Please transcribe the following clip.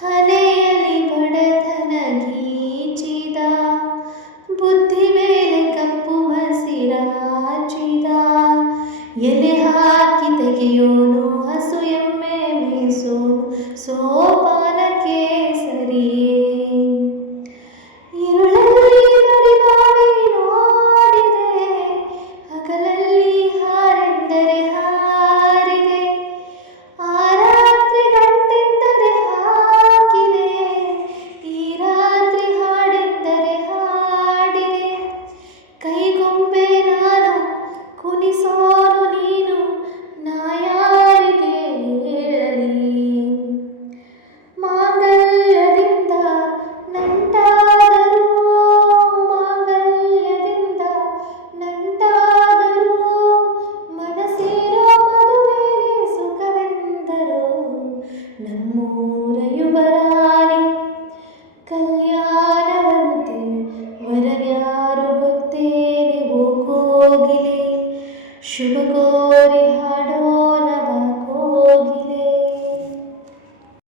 ಹನೆಯಲಿ ಬಡತನ ಗೀಚಿದ, ಬುದ್ಧಿ ಮೇಲೆ ಕಪ್ಪು ಮಸಿರಾಚಿದ, ಎಲೆ ಹಾಕಿ ತೆಗೆಯೋನು ಹಸು ಎಮ್ಮೆ ಮೇಯಿಸೋನು ಸೋಪಾನ ಕೇಸರಿಯೇ. ഇരുളಲ್ಲಿ ಬರಿಬಾವಿ ನೋಡಿದೆ, ಹಗಲಲ್ಲಿ ಹಾರೆಂದರೆ ಹಾರಿದೆ, ಆ ರಾತ್ರಿ ಗಂಟೆಂದರೆ ಹಾಕಿದೆ, ಈ ರಾತ್ರಿ ಹಾಡೆಂದರೆ ಹಾಡಿದೆ. ಕೈಗೊಂಬೆ ನಾನು, ಕುಣಿಸೋನು ನೀನು, ನಾ ಯಾರಿಗೆ ಹೇಳಲಿ. ಮಾಂಗಲ್ಯದಿಂದ ನಂಟಾದರೂ, ಮಾಂಗಲ್ಯದಿಂದ ನಂಟಾದರೂ, ಮನಸೇರೋ ಮದುವೆಗೆ ಸುಖವೆಂದರು ನಮ್ಮೂರ ಯುವರಾಣಿ. ಕಲ್ಯಾಣವಂತೆ ವರನ್ಯಾರು ಗೊತ್ತೇನೆ ಓ ಕೋಗಿಲೆ, ಶುಭ ಕೋರಿ